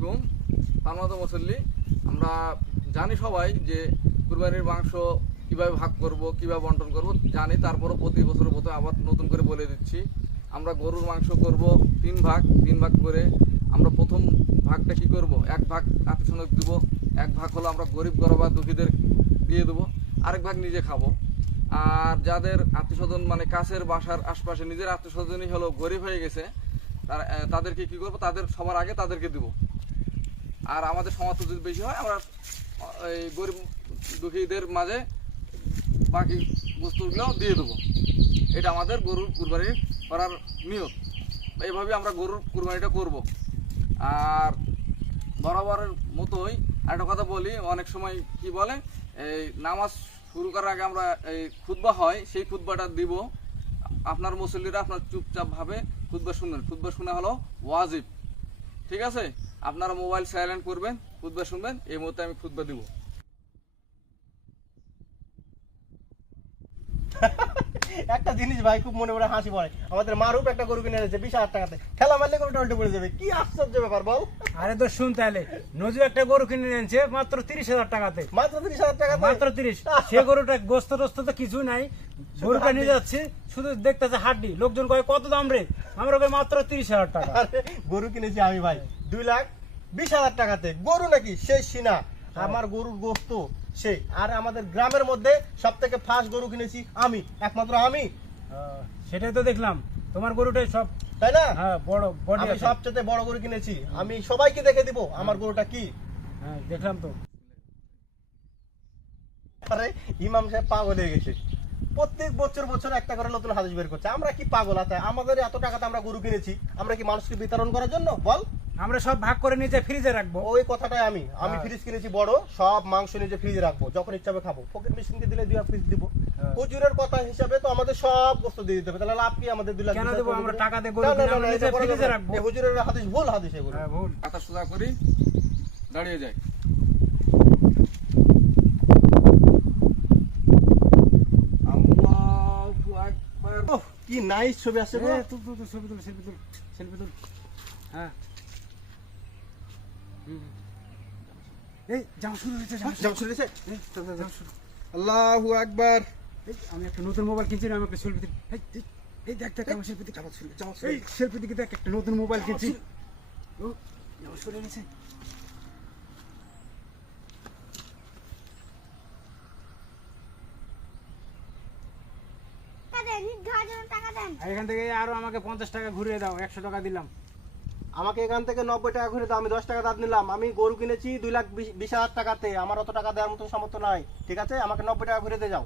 আলাইকুম। সম্মানিত মুসল্লি, আমরা জানি সবাই যে কুরবানির মাংস কিভাবে ভাগ করব, কিভাবে বন্টন করব জানি। তারপরও প্রতি বছরের মতো আবার নতুন করে বলে দিচ্ছি, আমরা গরুর মাংস করব তিন ভাগ করে। আমরা প্রথম ভাগটা কি করব, এক ভাগ আত্মীয় দিব, এক ভাগ হলো আমরা গরিব গরবা দুঃখীদের দিয়ে দেবো, আরেক ভাগ নিজে খাবো। আর যাদের আত্মীয় স্বজন মানে কাছের বাসার আশপাশে নিজের আত্মীয় স্বজনই হলো গরিব হয়ে গেছে, তাদেরকে কি করব, তাদের সবার আগে তাদেরকে দিব। আর আমাদের সমাজ যদি বেশি হয়, আমরা এই গরিব দুঃখীদের মাঝে বাকি বস্তুগুলো দিয়ে দেবো। এটা আমাদের গরুর কুরবানি করার নিয়ম। এইভাবে আমরা গরুর কুরবানিটা করব। আর বরাবরের মতোই একটা কথা বলি, অনেক সময় কি বলে, এই নামাজ শুরু করার আগে আমরা এই খুতবা হয়, সেই খুতবাটা দিব। আপনার মুসল্লিরা আপনার চুপচাপভাবে খুতবা শুনবেন। খুতবা শোনা হলো ওয়াজিব, ঠিক আছে? আপনারা মোবাইল সাইলেন্ট করবেন, খুতবা শুনবেন। এই মুহূর্তে আমি খুতবা দিব। একটা জিনিস ভাই খুব মনে মনে হাসি পড়ে, আমাদের মারুফ একটা গরু কিনে এনেছে 20,000 টাকাতে, ঠেলা মারলে গরুটা উল্টে পড়ে যাবে। কি আশ্চর্য ব্যাপার বল। আরে তো শুন, তাহলে নজরুল একটা গরু কিনে এনেছে মাত্র 30,000 টাকাতে। মাত্র 30,000 টাকাতে, মাত্র 30। সে গরুটা গোস্ত টোস্ত তো কিছু নাই, গরুটা নিয়ে যাচ্ছে শুধু দেখতেছে হাড্ডি। লোকজন কয় কত দাম রে, আমরা কই মাত্র 30,000 টাকা। আরে গরু কিনেছি আমি ভাই 2,20,000 টাকাতে। গরু নাকি সেই সিনা, আমার গরুর গোস্ত সেই। আর আমাদের গ্রামের মধ্যে সব থেকে ফার্স্ট গরু কিনেছি আমি, একমাত্র আমি। সেটাই তো দেখলাম, তোমার গরুটাই সব, তাই না? হ্যাঁ বড় বডি আমি আছে। সবচেয়ে বড় গরু কিনেছি আমি, সবাইকে দেখে দিব আমার গরুটা কি। হ্যাঁ দেখলাম তো। আরে ইমাম সাহেব পাগল হয়ে গেছে, প্রত্যেক বছর একটা করে নতুন হাদিস বের করছে। আমরা কি পাগল আছে? আমাদের এত টাকাতে আমরা গরু কিনেছি, আমরা কি মানুষকে বিতরণ করার জন্য বল? আমরা সব ভাগ করে নিয়ে যাই ফ্রিজে রাখবো। ওই কথাটাই আমি ফ্রিজ কিনেছি বড়, সব মাংস নিজে ফ্রিজে রাখবো, যখন ইচ্ছা হবে খাবো। ফকির মিশনকে দিলে 2 ফ্রিজ দিব। হুজুরের কথা হিসাবে তো আমাদের সব বস্তু দিয়ে দিতে হবে, তাহলে লাভ কি আমাদের? 2 লাখ কেন দেবো? আমরা টাকা দিয়ে গরু কিনে আমরা নিজে ফ্রিজে রাখবো। হুজুরের হাদিস ভুল হাদিস এগুলো। হ্যাঁ ভুল। মাথা সোজা করি, দাঁড়িয়ে যাই। আল্লাহু আকবার। ওহ, কি নাইস ছবি আসছে গো। তুল তুল তুল, ছবি তুল, সেলফি তুল, সেলফি তুল। হ্যাঁ এই যাও শুরু হয়েছে, জাম শুরু হয়েছে? যাও শুরু। আল্লাহু আকবার। এই আমি একটা নতুন মোবাইল কিনছি, আমি একটা সেলফি দিই। এই দেখ দেখ আমার সেলফি দিই। এই সেলফি দিকে দেখ, একটা নতুন মোবাইল কিনছি। ও যাও শুরু হয়েছে। আর এখান থেকে আরো আমাকে 50 টাকা ঘুরিয়ে দাও, 100 টাকা দিলাম। আমাকে এখান থেকে 90 টাকা ঘুরে দাও, আমি 10 টাকা দাঁত নিলাম। আমি গরু কিনেছি 2,20,000 টাকাতে, আমার অত টাকা দেওয়ার মতো সামর্থ্য নাই, ঠিক আছে? আমাকে 90 টাকা ঘুরে দিয়ে যাও।